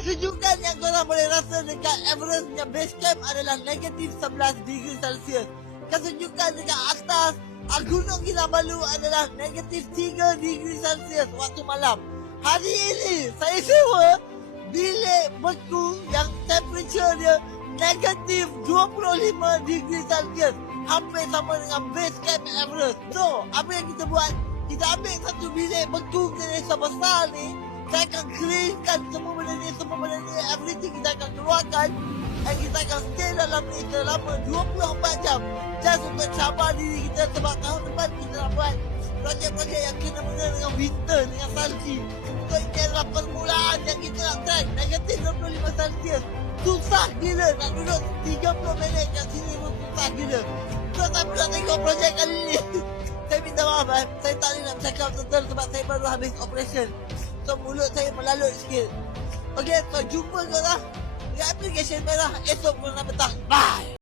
Kesejukan yang korang boleh rasa dekat Everest punya base camp adalah negatif 11 degree Celsius. Kesejukan dekat atas Gunung Kinabalu adalah negatif 3 degree Celsius waktu malam. Hari ini saya sewa bilik beku yang temperature dia negatif 25 degree Celsius. Hampir sama dengan base camp Everest. So, apa yang kita buat? Kita ambil satu bilik beku jenis besar ni. Saya akan cleankan semua benda ni, everything kita akan keluarkan. Dan kita akan stay dalam ni selama 24 jam. Just untuk cabar diri kita sebab tahun depan kita nak buat projek-projek yang kena mengena dengan winter, dengan salji. So, ini adalah permulaan yang kita nak try. Negatif 25 Celsius. Susah gila nak duduk 30 minit kat sini pun susah gila. So, saya pun nak tengok projek kali ni. Saya minta maaf saya tak boleh nak cakap betul sebab saya baru habis operation. So, mulut saya melalut sikit. Okay, so jumpa korang di aplikasi merah esok pukul 6 petang. Bye!